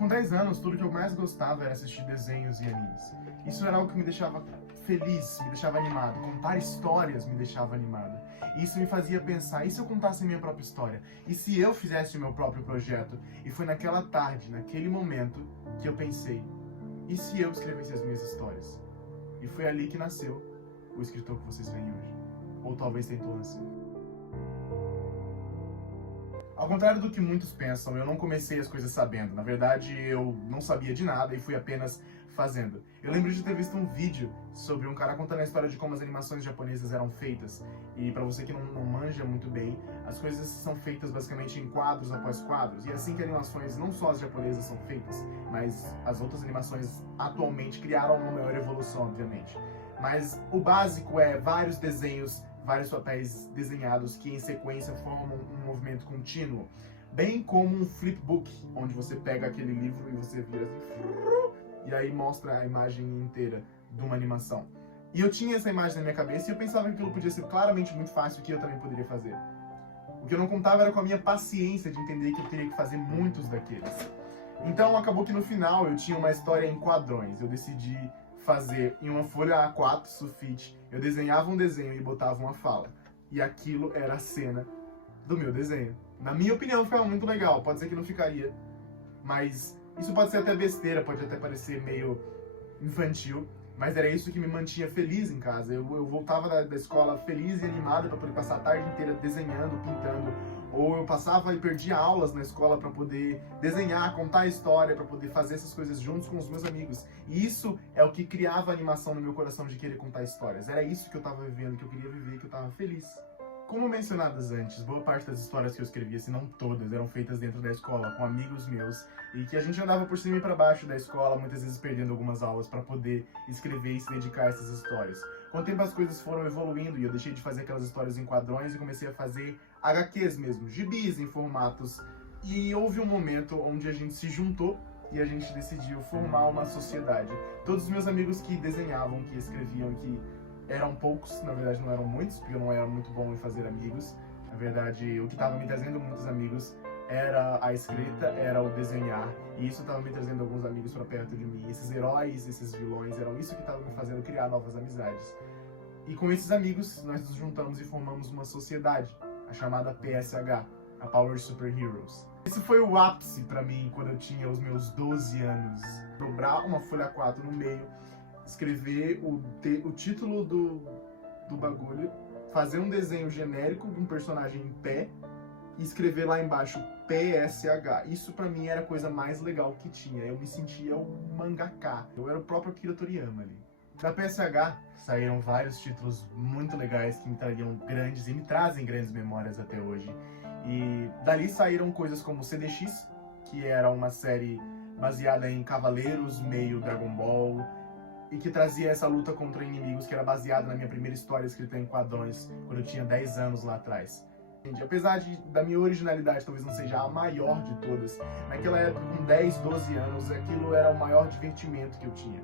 Com 10 anos, tudo que eu mais gostava era assistir desenhos e animes. Isso era algo que me deixava feliz, me deixava animado. Contar histórias me deixava animado. E isso me fazia pensar, e se eu contasse a minha própria história? E se eu fizesse o meu próprio projeto? E foi naquela tarde, naquele momento, que eu pensei, e se eu escrevesse as minhas histórias? E foi ali que nasceu o escritor que vocês veem hoje. Ou talvez tentou nascer. Ao contrário do que muitos pensam, eu não comecei as coisas sabendo. Na verdade, eu não sabia de nada e fui apenas fazendo. Eu lembro de ter visto um vídeo sobre um cara contando a história de como as animações japonesas eram feitas. E pra você que não manja muito bem, as coisas são feitas basicamente em quadros após quadros. E é assim que animações, não só as japonesas, são feitas, mas as outras animações atualmente criaram uma maior evolução, obviamente. Mas o básico é vários desenhos, vários papéis desenhados que em sequência formam um movimento contínuo, bem como um flipbook, onde você pega aquele livro e você vira assim, e aí mostra a imagem inteira de uma animação. E eu tinha essa imagem na minha cabeça e eu pensava que aquilo podia ser claramente muito fácil, que eu também poderia fazer. O que eu não contava era com a minha paciência de entender que eu teria que fazer muitos daqueles. Então acabou que no final eu tinha uma história em quadrões. Eu decidi fazer em uma folha A4 sulfite, eu desenhava um desenho e botava uma fala. E aquilo era a cena do meu desenho. Na minha opinião, ficava muito legal. Pode ser que não ficaria, mas isso pode ser até besteira, pode até parecer meio infantil, mas era isso que me mantinha feliz em casa. Eu voltava da escola feliz e animado para poder passar a tarde inteira desenhando, pintando, ou eu passava e perdia aulas na escola para poder desenhar, contar a história, para poder fazer essas coisas juntos com os meus amigos. E isso é o que criava a animação no meu coração de querer contar histórias. Era isso que eu estava vivendo, que eu queria viver, que eu estava feliz. Como mencionadas antes, boa parte das histórias que eu escrevia, se não todas, eram feitas dentro da escola, com amigos meus, e que a gente andava por cima e para baixo da escola, muitas vezes perdendo algumas aulas para poder escrever e se dedicar a essas histórias. Com o tempo as coisas foram evoluindo e eu deixei de fazer aquelas histórias em quadrões e comecei a fazer HQs mesmo, gibis em formatos. E houve um momento onde a gente se juntou e a gente decidiu formar uma sociedade. Todos os meus amigos que desenhavam, que escreviam, que eram poucos, na verdade não eram muitos, porque eu não era muito bom em fazer amigos. Na verdade, o que estava me trazendo muitos amigos era a escrita, era o desenhar, e isso estava me trazendo alguns amigos para perto de mim. Esses heróis, esses vilões, eram isso que estava me fazendo criar novas amizades. E com esses amigos, nós nos juntamos e formamos uma sociedade, a chamada PSH, a Power Super Heroes. Esse foi o ápice para mim quando eu tinha os meus 12 anos. Dobrar uma folha A4 no meio, escrever o título do bagulho, fazer um desenho genérico de um personagem em pé e escrever lá embaixo PSH. Isso pra mim era a coisa mais legal que tinha. Eu me sentia um mangaka. Eu era o próprio Akira Toriyama ali. Da PSH saíram vários títulos muito legais que me trariam grandes e me trazem grandes memórias até hoje. E dali saíram coisas como CDX, que era uma série baseada em cavaleiros, meio Dragon Ball, e que trazia essa luta contra inimigos que era baseada na minha primeira história escrita em quadrões, quando eu tinha 10 anos lá atrás. Apesar da minha originalidade talvez não seja a maior de todas, naquela época, com 10, 12 anos, aquilo era o maior divertimento que eu tinha.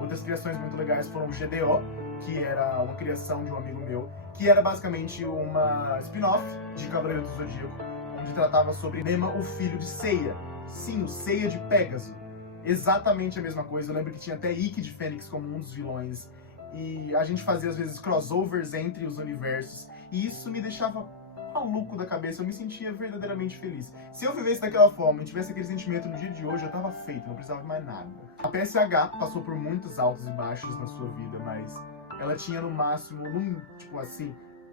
Outras criações muito legais foram o GDO, que era uma criação de um amigo meu, que era basicamente uma spin-off de Cavaleiro do Zodíaco, onde tratava sobre Nema, o filho de Seiya. Sim, o Seiya de Pégaso. Exatamente a mesma coisa. Eu lembro que tinha até Ikki de Fênix como um dos vilões. E a gente fazia, às vezes, crossovers entre os universos. E isso me deixava maluco da cabeça. Eu me sentia verdadeiramente feliz. Se eu vivesse daquela forma e tivesse aquele sentimento no dia de hoje, eu tava feito. Não precisava de mais nada. A PSH passou por muitos altos e baixos na sua vida, mas ela tinha no máximo,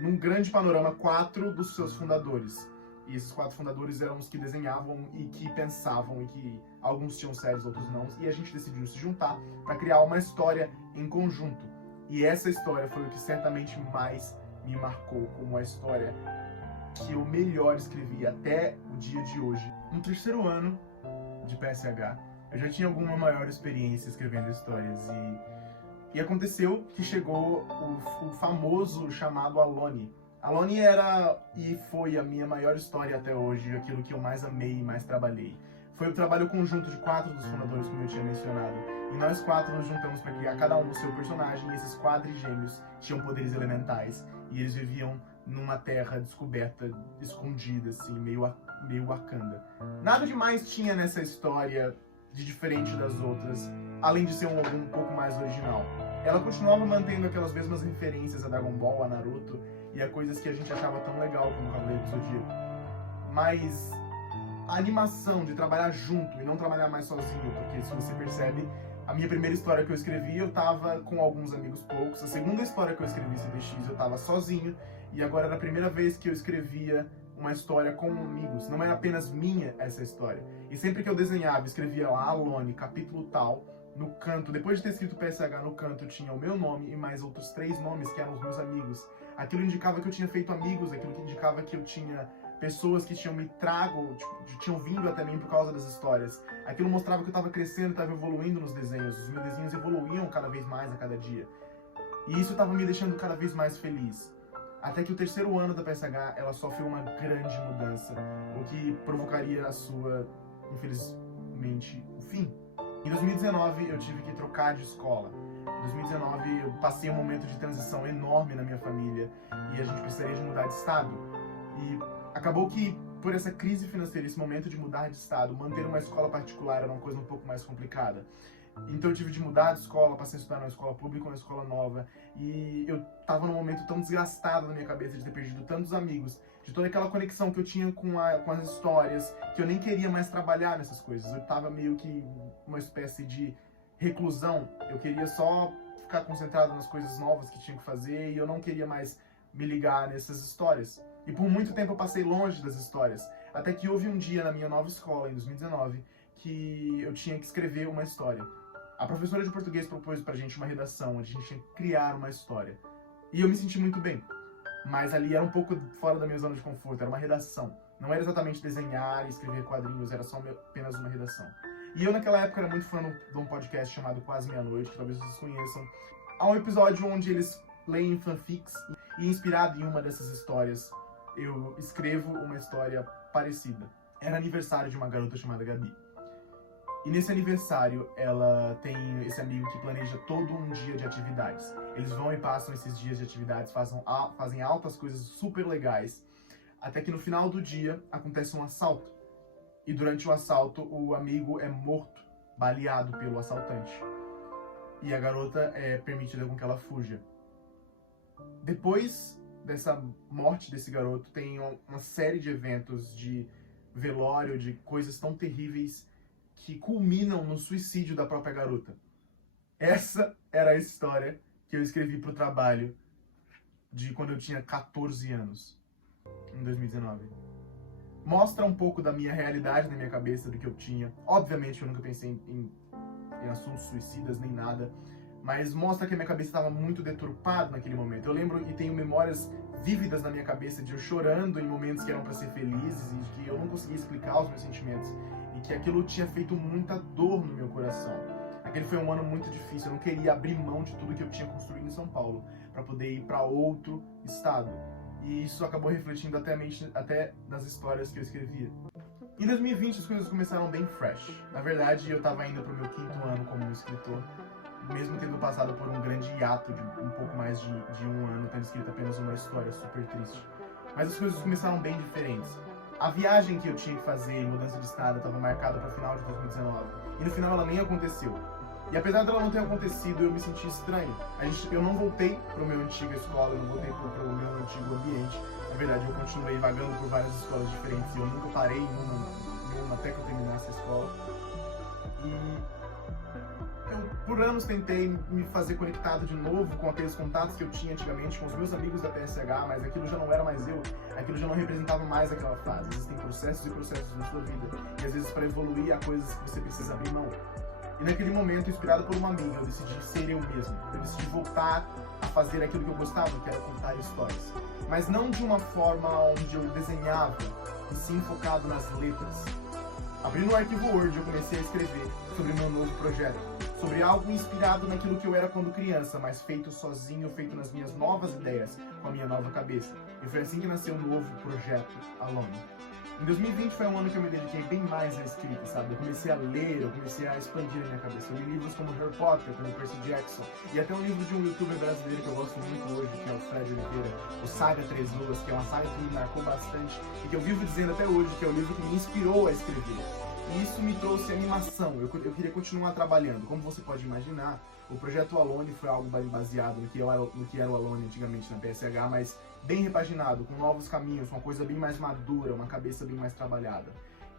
num grande panorama, 4 dos seus fundadores. E esses 4 fundadores eram os que desenhavam e que pensavam, e que alguns tinham séries, outros não. E a gente decidiu se juntar para criar uma história em conjunto. E essa história foi o que certamente mais me marcou como a história que eu melhor escrevi até o dia de hoje. No 3º ano de PSH, eu já tinha alguma maior experiência escrevendo histórias. E aconteceu que chegou o famoso chamado Alone. Alone era e foi a minha maior história até hoje, aquilo que eu mais amei e mais trabalhei. Foi o trabalho conjunto de 4 dos fundadores, como eu tinha mencionado. E nós 4 nos juntamos para criar cada um o seu personagem, e esses quadrigêmeos tinham poderes elementais. E eles viviam numa terra descoberta, escondida, assim, meio Wakanda. Nada demais tinha nessa história de diferente das outras, além de ser um álbum um pouco mais original. Ela continuava mantendo aquelas mesmas referências a Dragon Ball, a Naruto e a coisas que a gente achava tão legal como Cavaleiro do Zodíaco. Mas a animação de trabalhar junto e não trabalhar mais sozinho, porque se você percebe, a minha primeira história que eu escrevi, eu tava com alguns amigos poucos. A segunda história que eu escrevi, CDX, eu tava sozinho. E agora era a primeira vez que eu escrevia uma história com amigos. Não era apenas minha essa história. E sempre que eu desenhava, escrevia lá, Alone, capítulo tal, no canto, depois de ter escrito PSH no canto, tinha o meu nome e mais outros 3 nomes que eram os meus amigos. Aquilo indicava que eu tinha feito amigos, aquilo que indicava que eu tinha pessoas que tinham me trago, tinham vindo até mim por causa das histórias. Aquilo mostrava que eu estava crescendo, estava evoluindo nos desenhos. Os meus desenhos evoluíam cada vez mais a cada dia. E isso estava me deixando cada vez mais feliz. Até que o 3º ano da PSH, ela sofreu uma grande mudança, o que provocaria a sua, infelizmente, o fim. Em 2019, eu tive que trocar de escola. Em 2019, eu passei um momento de transição enorme na minha família e a gente precisaria de mudar de estado. E acabou que, por essa crise financeira, esse momento de mudar de estado, manter uma escola particular era uma coisa um pouco mais complicada. Então eu tive de mudar de escola, passei a estudar numa escola pública, uma escola nova, e eu tava num momento tão desgastado na minha cabeça de ter perdido tantos amigos, de toda aquela conexão que eu tinha com as histórias, que eu nem queria mais trabalhar nessas coisas. Eu tava meio que uma espécie de reclusão, eu queria só ficar concentrado nas coisas novas que tinha que fazer, e eu não queria mais me ligar nessas histórias. E por muito tempo eu passei longe das histórias, até que houve um dia na minha nova escola, em 2019, que eu tinha que escrever uma história. A professora de português propôs pra gente uma redação, onde a gente tinha que criar uma história. E eu me senti muito bem, mas ali era um pouco fora da minha zona de conforto, era uma redação. Não era exatamente desenhar e escrever quadrinhos, era só apenas uma redação. E eu naquela época era muito fã de um podcast chamado Quase Meia-Noite, que talvez vocês conheçam. Há um episódio onde eles leem fanfics, e inspirado em uma dessas histórias, eu escrevo uma história parecida. Era aniversário de uma garota chamada Gabi. E nesse aniversário, ela tem esse amigo que planeja todo um dia de atividades. Eles vão e passam esses dias de atividades, fazem altas coisas super legais, até que no final do dia acontece um assalto. E durante o assalto, o amigo é morto, baleado pelo assaltante. E a garota é permitida com que ela fuja. Depois dessa morte desse garoto, tem uma série de eventos de velório, de coisas tão terríveis que culminam no suicídio da própria garota. Essa era a história que eu escrevi para o trabalho de quando eu tinha 14 anos, em 2019. Mostra um pouco da minha realidade na minha cabeça, do que eu tinha. Obviamente eu nunca pensei em assuntos suicidas nem nada, mas mostra que a minha cabeça estava muito deturpada naquele momento. Eu lembro e tenho memórias vívidas na minha cabeça de eu chorando em momentos que eram para ser felizes e que eu não conseguia explicar os meus sentimentos e que aquilo tinha feito muita dor no meu coração. Aquele foi um ano muito difícil, eu não queria abrir mão de tudo que eu tinha construído em São Paulo para poder ir para outro estado. E isso acabou refletindo até nas histórias que eu escrevia. Em 2020 as coisas começaram bem fresh. Na verdade, eu estava indo para o meu 5º ano como escritor, mesmo tendo passado por um grande hiato de um pouco mais de um ano, tendo escrito apenas uma história super triste. Mas as coisas começaram bem diferentes. A viagem que eu tinha que fazer, mudança de estado, estava marcada para o final de 2019. E no final ela nem aconteceu. E apesar dela não ter acontecido, eu me senti estranho. Eu não voltei para a minha antiga escola, eu não voltei para o meu antigo ambiente. Na verdade, eu continuei vagando por várias escolas diferentes e eu nunca parei em uma até que eu terminasse a escola. E eu, por anos, tentei me fazer conectado de novo com aqueles contatos que eu tinha antigamente com os meus amigos da PSH, mas aquilo já não era mais eu, aquilo já não representava mais aquela fase. Existem processos e processos na sua vida, e às vezes para evoluir há coisas que você precisa abrir mão. E naquele momento, inspirado por uma amiga, eu decidi ser eu mesmo. Eu decidi voltar a fazer aquilo que eu gostava, que era contar histórias. Mas não de uma forma onde eu desenhava, e sim focado nas letras. Abrindo o arquivo Word, eu comecei a escrever sobre o meu novo projeto. Sobre algo inspirado naquilo que eu era quando criança, mas feito sozinho, feito nas minhas novas ideias, com a minha nova cabeça. E foi assim que nasceu o novo projeto, Alone. Em 2020 foi um ano que eu me dediquei bem mais à escrita, sabe? Eu comecei a ler, eu comecei a expandir a minha cabeça. Eu li livros como Harry Potter, como Percy Jackson, e até um livro de um youtuber brasileiro que eu gosto muito hoje, que é o Fred Oliveira, o Saga Três Luas, que é uma saga que me marcou bastante e que eu vivo dizendo até hoje que é o livro que me inspirou a escrever. E isso me trouxe animação, eu queria continuar trabalhando. Como você pode imaginar, o projeto Alone foi algo baseado no que era o Alone antigamente na PSH, mas bem repaginado, com novos caminhos, uma coisa bem mais madura, uma cabeça bem mais trabalhada.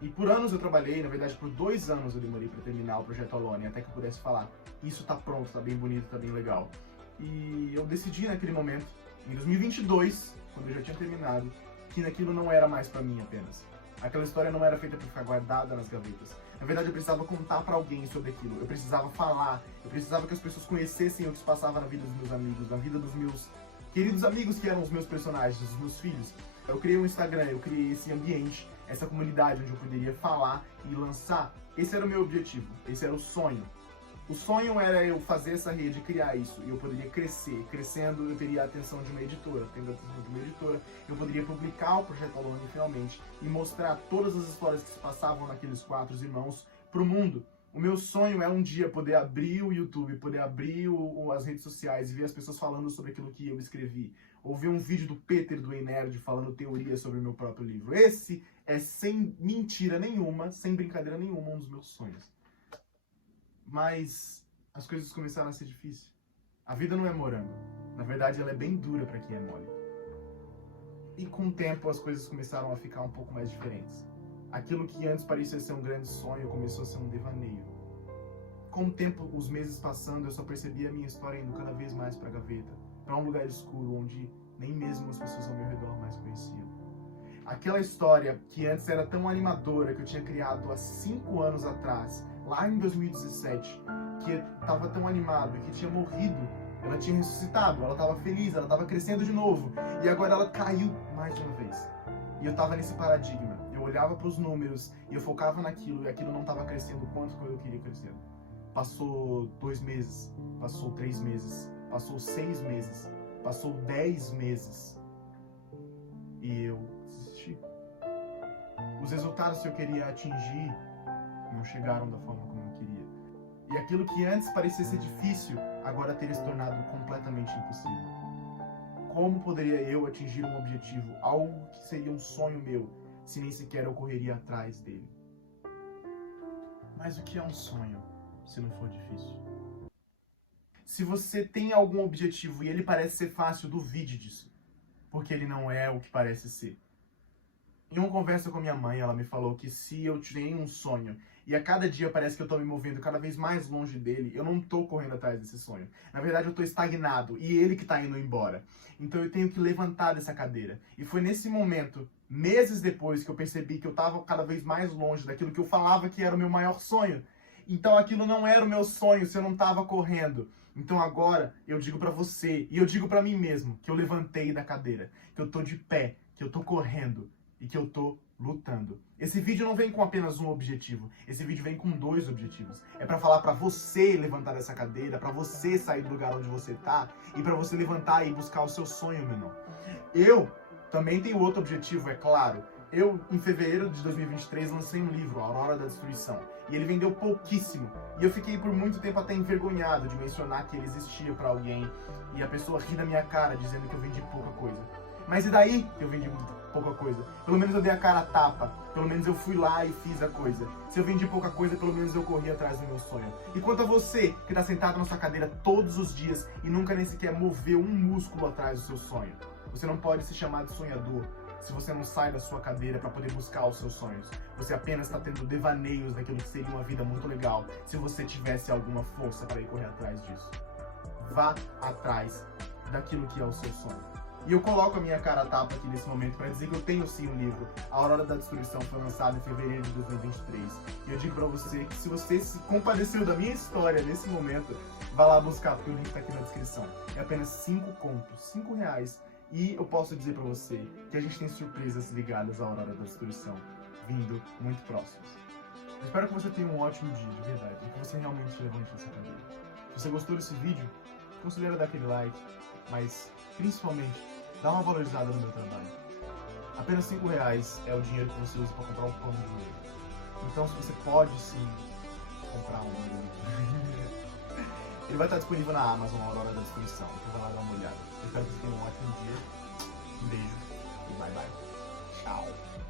E por anos eu trabalhei, na verdade por 2 anos eu demorei para terminar o projeto Alone, até que eu pudesse falar, isso tá pronto, tá bem bonito, tá bem legal. E eu decidi naquele momento, em 2022, quando eu já tinha terminado, que aquilo não era mais para mim apenas. Aquela história não era feita para ficar guardada nas gavetas. Na verdade, eu precisava contar para alguém sobre aquilo. Eu precisava falar. Eu precisava que as pessoas conhecessem o que se passava na vida dos meus amigos, na vida dos meus queridos amigos que eram os meus personagens, os meus filhos. Eu criei um Instagram, eu criei esse ambiente, essa comunidade onde eu poderia falar e lançar. Esse era o meu objetivo, esse era o sonho. O sonho era eu fazer essa rede, criar isso, e eu poderia crescer. Crescendo, eu teria a atenção de uma editora. Tendo a atenção de uma editora, eu poderia publicar o Projeto Alone finalmente e mostrar todas as histórias que se passavam naqueles 4 irmãos pro mundo. O meu sonho é um dia poder abrir o YouTube, poder abrir as redes sociais e ver as pessoas falando sobre aquilo que eu escrevi. Ou ver um vídeo do Peter do Ei Nerd falando teorias sobre o meu próprio livro. Esse é, sem mentira nenhuma, sem brincadeira nenhuma, um dos meus sonhos. Mas as coisas começaram a ser difíceis. A vida não é morango. Na verdade, ela é bem dura para quem é mole. E com o tempo, as coisas começaram a ficar um pouco mais diferentes. Aquilo que antes parecia ser um grande sonho começou a ser um devaneio. Com o tempo, os meses passando, eu só percebia a minha história indo cada vez mais para a gaveta, para um lugar escuro onde nem mesmo as pessoas ao meu redor mais conheciam. Aquela história que antes era tão animadora, que eu tinha criado há 5 anos atrás, lá em 2017, que estava tão animado e que tinha morrido, ela tinha ressuscitado, ela estava feliz, ela estava crescendo de novo, e agora ela caiu mais uma vez. E eu estava nesse paradigma, eu olhava para os números e eu focava naquilo, e aquilo não estava crescendo o quanto eu queria crescer. Passou 2 meses, passou 3 meses, passou 6 meses, passou 10 meses, e eu desisti. Os resultados que eu queria atingir não chegaram da forma como eu queria. E aquilo que antes parecia ser difícil, agora teria se tornado completamente impossível. Como poderia eu atingir um objetivo, algo que seria um sonho meu, se nem sequer eu correria atrás dele? Mas o que é um sonho, se não for difícil? Se você tem algum objetivo e ele parece ser fácil, duvide disso, porque ele não é o que parece ser. Em uma conversa com minha mãe, ela me falou que se eu tenho um sonho e a cada dia parece que eu tô me movendo cada vez mais longe dele, eu não tô correndo atrás desse sonho. Na verdade, eu tô estagnado e ele que tá indo embora. Então eu tenho que levantar dessa cadeira. E foi nesse momento, meses depois, que eu percebi que eu tava cada vez mais longe daquilo que eu falava que era o meu maior sonho. Então aquilo não era o meu sonho se eu não tava correndo. Então agora eu digo pra você, e eu digo pra mim mesmo, que eu levantei da cadeira, que eu tô de pé, que eu tô correndo e que eu tô lutando. Esse vídeo não vem com apenas um objetivo, esse vídeo vem com 2 objetivos. É pra falar pra você levantar dessa cadeira, pra você sair do lugar onde você tá e pra você levantar e buscar o seu sonho, meu irmão. Eu também tenho outro objetivo, é claro. Eu, em fevereiro de 2023, lancei um livro, A Aurora da Destruição, e ele vendeu pouquíssimo. E eu fiquei por muito tempo até envergonhado de mencionar que ele existia pra alguém, e a pessoa ri da minha cara dizendo que eu vendi pouca coisa. Mas e daí que eu vendi pouca coisa? Pelo menos eu dei a cara a tapa, pelo menos eu fui lá e fiz a coisa. Se eu vendi pouca coisa, pelo menos eu corri atrás do meu sonho. E quanto a você, que está sentado na sua cadeira todos os dias e nunca nem sequer moveu um músculo atrás do seu sonho, você não pode se chamar de sonhador se você não sai da sua cadeira para poder buscar os seus sonhos. Você apenas está tendo devaneios daquilo que seria uma vida muito legal se você tivesse alguma força para ir correr atrás disso. Vá atrás daquilo que é o seu sonho. E eu coloco a minha cara a tapa aqui nesse momento para dizer que eu tenho sim um livro. A Aurora da Destruição foi lançado em fevereiro de 2023. E eu digo para você que se você se compadeceu da minha história nesse momento, vá lá buscar, porque o link tá aqui na descrição. É apenas 5 contos, 5 reais. E eu posso dizer para você que a gente tem surpresas ligadas à Aurora da Destruição vindo muito próximas. Eu espero que você tenha um ótimo dia, de verdade, e que você realmente levante essa cadeira. Se você gostou desse vídeo, considere dar aquele like, mas principalmente, dá uma valorizada no meu trabalho. Apenas 5 reais é o dinheiro que você usa para comprar um pão de dinheiro. Então, se você pode sim comprar um ele vai estar disponível na Amazon, A Aurora da Destruição. Então vai lá dar uma olhada. Eu espero que você tenha um ótimo dia. Um beijo e bye bye. Tchau.